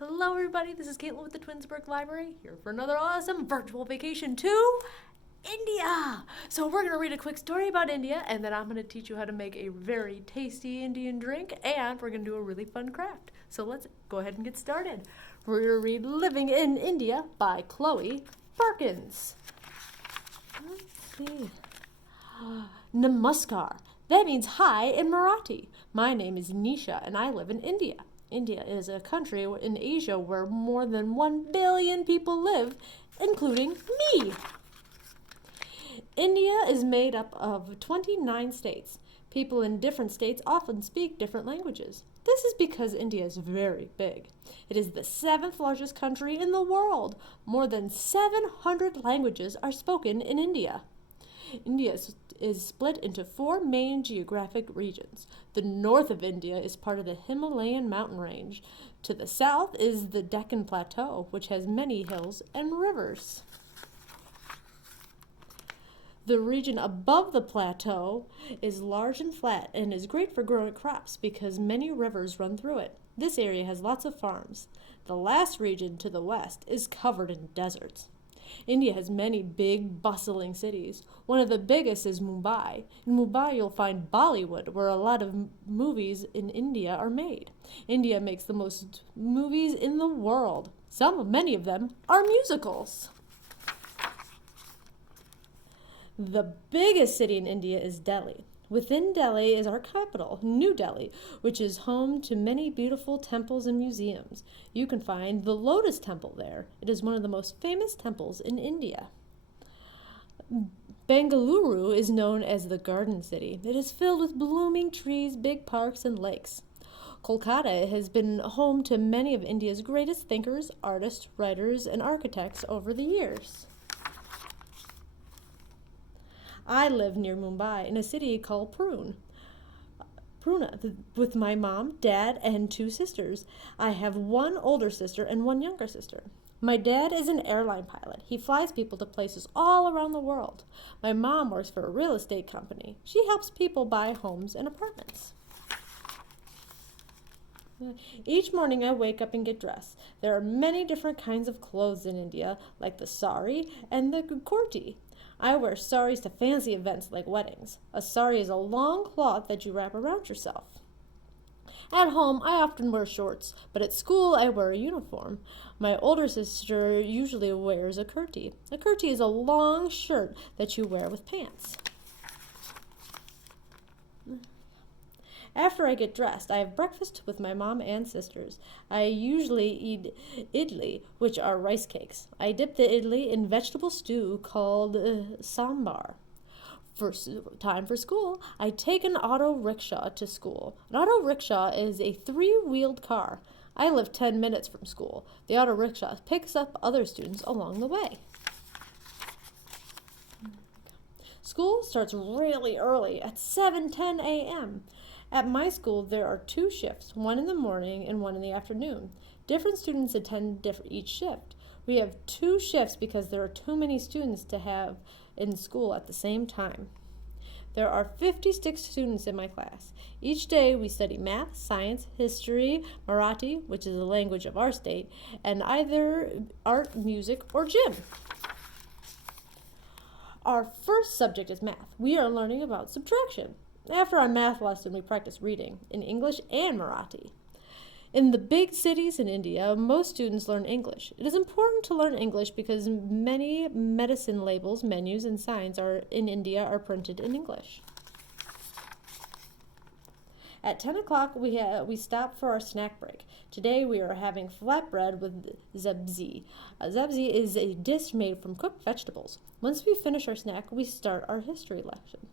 Hello everybody, this is Caitlin with the Twinsburg Library, here for another awesome virtual vacation to India! So we're going to read a quick story about India, and then I'm going to teach you how to make a very tasty Indian drink, and we're going to do a really fun craft. So let's go ahead and get started. We're going to read Living in India by Chloe Perkins. Let's see. Namaskar. That means hi in Marathi. My name is Nisha, and I live in India. India is a country in Asia where more than 1 billion people live, including me. India is made up of 29 states. People in different states often speak different languages. This is because India is very big. It is the 7th largest country in the world. More than 700 languages are spoken in India. India is split into 4 main geographic regions. The north of India is part of the Himalayan mountain range. To the south is the Deccan Plateau, which has many hills and rivers. The region above the plateau is large and flat and is great for growing crops because many rivers run through it. This area has lots of farms. The last region to the west is covered in deserts. India has many big, bustling cities. One of the biggest is Mumbai. In Mumbai, you'll find Bollywood, where a lot of movies in India are made. India makes the most movies in the world. Many of them are musicals. The biggest city in India is Delhi. Within Delhi is our capital, New Delhi, which is home to many beautiful temples and museums. You can find the Lotus Temple there. It is one of the most famous temples in India. Bengaluru is known as the Garden City. It is filled with blooming trees, big parks, and lakes. Kolkata has been home to many of India's greatest thinkers, artists, writers, and architects over the years. I live near Mumbai in a city called Pune with my mom, dad, and 2 sisters. I have 1 older sister and 1 younger sister. My dad is an airline pilot. He flies people to places all around the world. My mom works for a real estate company. She helps people buy homes and apartments. Each morning I wake up and get dressed. There are many different kinds of clothes in India, like the sari and the kurti. I wear saris to fancy events like weddings. A sari is a long cloth that you wrap around yourself. At home, I often wear shorts, but at school, I wear a uniform. My older sister usually wears a kurti. A kurti is a long shirt that you wear with pants. After I get dressed, I have breakfast with my mom and sisters. I usually eat idli, which are rice cakes. I dip the idli in vegetable stew called sambar. Time for school, I take an auto rickshaw to school. An auto rickshaw is a 3-wheeled car. I live 10 minutes from school. The auto rickshaw picks up other students along the way. School starts really early at 7:10 a.m. At my school, there are 2 shifts, one in the morning and one in the afternoon. Different students attend each shift. We have 2 shifts because there are too many students to have in school at the same time. There are 56 students in my class. Each day we study math, science, history, Marathi, which is the language of our state, and either art, music, or gym. Our first subject is math. We are learning about subtraction. After our math lesson, we practice reading in English and Marathi. In the big cities in India, most students learn English. It is important to learn English because many medicine labels, menus, and signs in India are printed in English. At 10 o'clock, we stop for our snack break. Today, we are having flatbread with sabzi. Sabzi is a dish made from cooked vegetables. Once we finish our snack, we start our history lesson.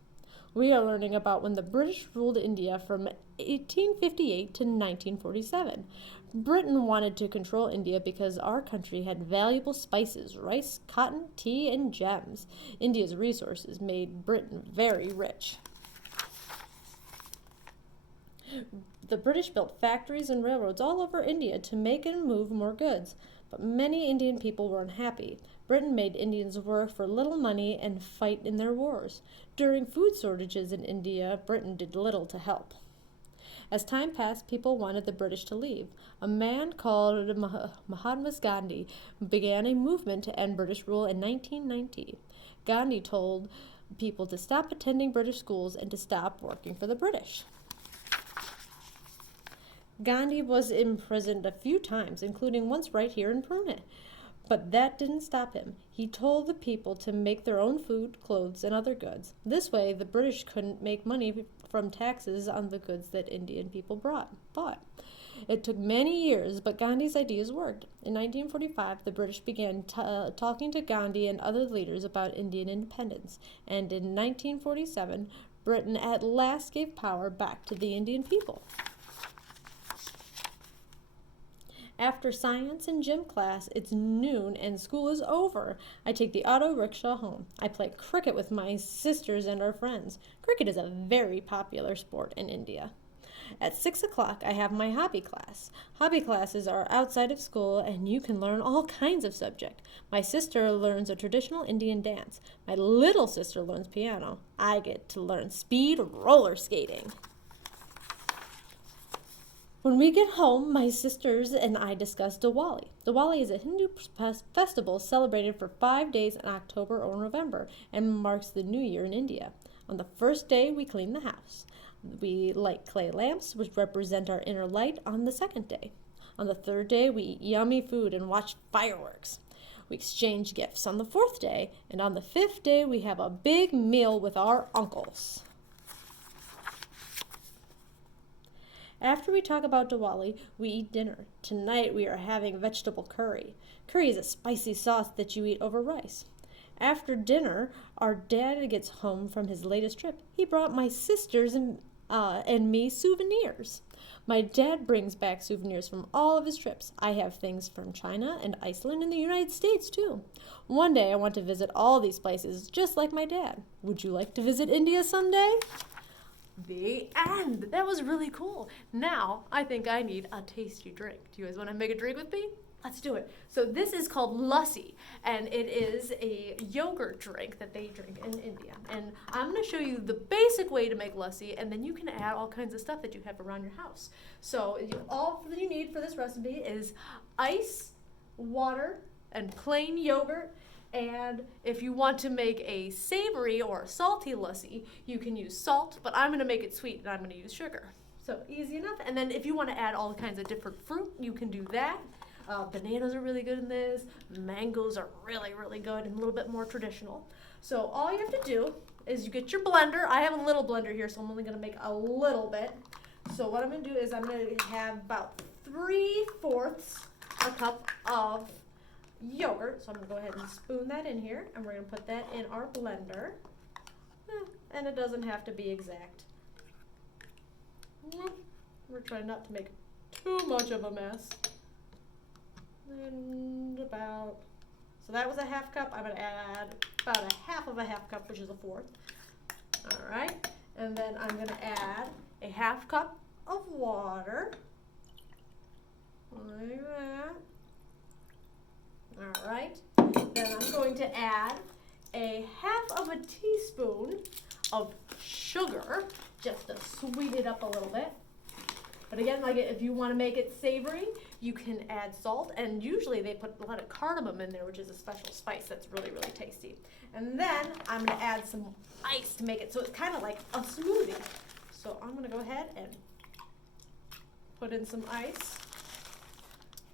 We are learning about when the British ruled India from 1858 to 1947. Britain wanted to control India because our country had valuable spices, rice, cotton, tea, and gems. India's resources made Britain very rich. The British built factories and railroads all over India to make and move more goods, but many Indian people were unhappy. Britain made Indians work for little money and fight in their wars. During food shortages in India, Britain did little to help. As time passed, people wanted the British to leave. A man called Mahatma Gandhi began a movement to end British rule in 1990. Gandhi told people to stop attending British schools and to stop working for the British. Gandhi was imprisoned a few times, including once right here in Pune. But that didn't stop him. He told the people to make their own food, clothes, and other goods. This way, the British couldn't make money from taxes on the goods that Indian people bought. It took many years, but Gandhi's ideas worked. In 1945, the British began talking to Gandhi and other leaders about Indian independence, and in 1947, Britain at last gave power back to the Indian people. After science and gym class, it's noon and school is over. I take the auto rickshaw home. I play cricket with my sisters and our friends. Cricket is a very popular sport in India. At 6 o'clock, I have my hobby class. Hobby classes are outside of school, and you can learn all kinds of subjects. My sister learns a traditional Indian dance. My little sister learns piano. I get to learn speed roller skating. When we get home, my sisters and I discuss Diwali. Diwali is a Hindu festival celebrated for 5 days in October or November and marks the new year in India. On the first day, we clean the house. We light clay lamps, which represent our inner light, on the second day. On the third day, we eat yummy food and watch fireworks. We exchange gifts on the fourth day, and on the fifth day, we have a big meal with our uncles. After we talk about Diwali, we eat dinner. Tonight we are having vegetable curry. Curry is a spicy sauce that you eat over rice. After dinner, our dad gets home from his latest trip. He brought my sisters and me souvenirs. My dad brings back souvenirs from all of his trips. I have things from China and Iceland and the United States too. One day I want to visit all these places just like my dad. Would you like to visit India someday? The end. That was really cool. Now, I think I need a tasty drink. Do you guys want to make a drink with me? Let's do it. So this is called Lassi, and it is a yogurt drink that they drink in India. And I'm going to show you the basic way to make lassi, and then you can add all kinds of stuff that you have around your house. So all that you need for this recipe is ice, water, and plain yogurt. And if you want to make a savory or a salty lassi, you can use salt, but I'm going to make it sweet and I'm going to use sugar. So easy enough. And then if you want to add all kinds of different fruit, you can do that. Bananas are really good in this. Mangoes are really, really good and a little bit more traditional. So all you have to do is you get your blender. I have a little blender here, so I'm only going to make a little bit. So what I'm going to do is I'm going to have about 3/4 a cup of yogurt. So I'm going to go ahead and spoon that in here, and we're going to put that in our blender. And it doesn't have to be exact. We're trying not to make too much of a mess. And so that was a 1/2 cup. I'm going to add about 1/2 cup, which is 1/4. All right. And then I'm going to add a 1/2 cup of water. Like that. All right. Then I'm going to add a 1/2 teaspoon of sugar, just to sweeten it up a little bit. But again, like if you want to make it savory, you can add salt, and usually they put a lot of cardamom in there, which is a special spice that's really, really tasty. And then I'm going to add some ice to make it so it's kind of like a smoothie. So I'm going to go ahead and put in some ice,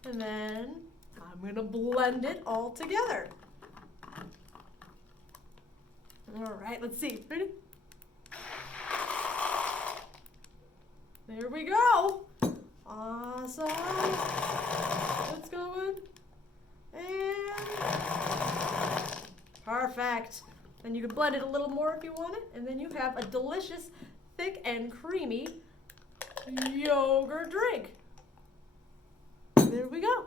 and then I'm going to blend it all together. All right, let's see. Ready? There we go. Awesome. It's going. And perfect. And you can blend it a little more if you want it. And then you have a delicious, thick and creamy yogurt drink. There we go.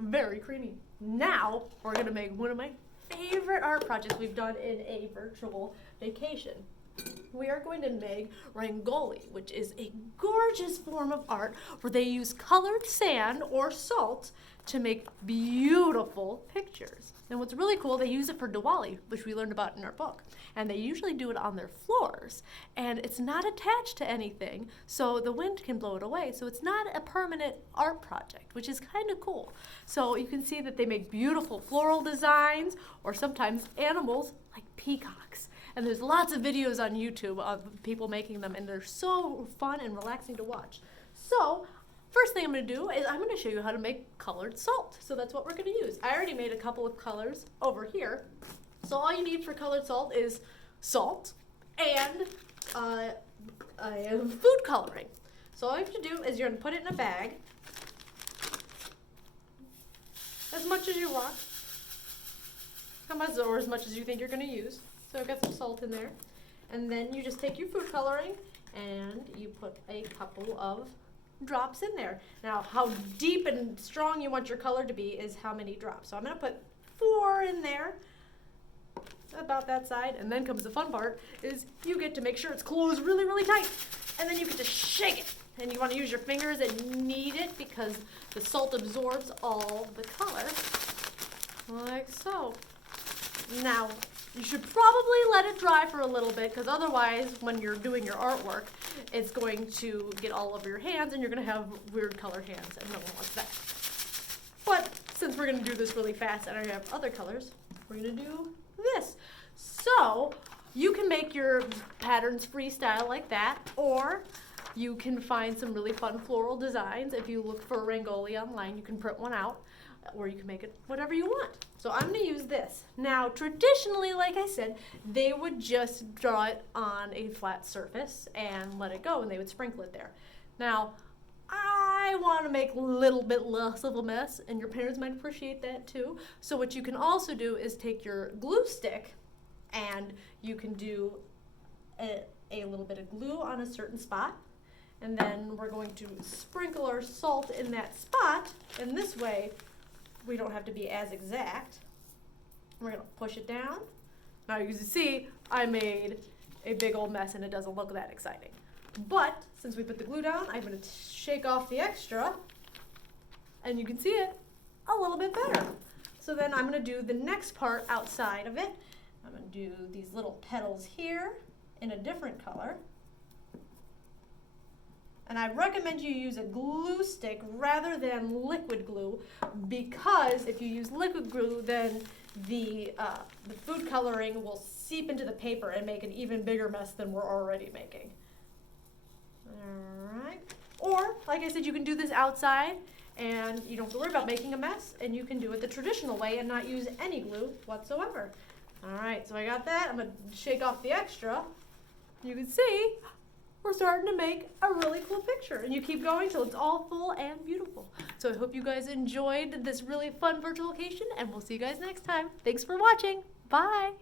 Very creamy. Now we're going to make one of my favorite art projects we've done in a virtual vacation. we are going to make Rangoli, which is a gorgeous form of art where they use colored sand or salt to make beautiful pictures. And what's really cool, they use it for Diwali, which we learned about in our book. And they usually do it on their floors. And it's not attached to anything, so the wind can blow it away. So it's not a permanent art project, which is kind of cool. So you can see that they make beautiful floral designs, or sometimes animals like peacocks. And there's lots of videos on YouTube of people making them, and they're so fun and relaxing to watch. So first thing I'm going to do is I'm going to show you how to make colored salt. So that's what we're going to use. I already made a couple of colors over here. So all you need for colored salt is salt and food coloring. So all you have to do is you're going to put it in a bag, as much as you want, or as much as you think you're going to use. So I've got some salt in there. And then you just take your food coloring and you put a couple of drops in there. Now, how deep and strong you want your color to be is how many drops. So I'm going to put 4 in there, about that side. And then comes the fun part, is you get to make sure it's closed really, really tight. And then you get to shake it. And you want to use your fingers and knead it because the salt absorbs all the color, like so. Now, you should probably let it dry for a little bit, because otherwise, when you're doing your artwork, it's going to get all over your hands, and you're going to have weird colored hands, and no one wants that. But since we're going to do this really fast, and I have other colors, we're going to do this. So you can make your patterns freestyle like that, or you can find some really fun floral designs. If you look for Rangoli online, you can print one out, or you can make it whatever you want. So I'm going to use this. Now, traditionally, like I said, they would just draw it on a flat surface and let it go, and they would sprinkle it there. Now, I want to make a little bit less of a mess, and your parents might appreciate that too. So what you can also do is take your glue stick, and you can do a little bit of glue on a certain spot, and then we're going to sprinkle our salt in that spot, and this way we don't have to be as exact. We're going to push it down. Now you can see I made a big old mess and it doesn't look that exciting. But since we put the glue down, I'm going to shake off the extra, and you can see it a little bit better. So then I'm going to do the next part outside of it. I'm going to do these little petals here in a different color. And I recommend you use a glue stick rather than liquid glue, because if you use liquid glue, then the food coloring will seep into the paper and make an even bigger mess than we're already making. All right. Or, like I said, you can do this outside and you don't have to worry about making a mess, and you can do it the traditional way and not use any glue whatsoever. All right, so I got that. I'm going to shake off the extra. You can see we're starting to make a really cool picture, and you keep going till it's all full and beautiful. So I hope you guys enjoyed this really fun virtual location, and we'll see you guys next time. Thanks for watching. Bye.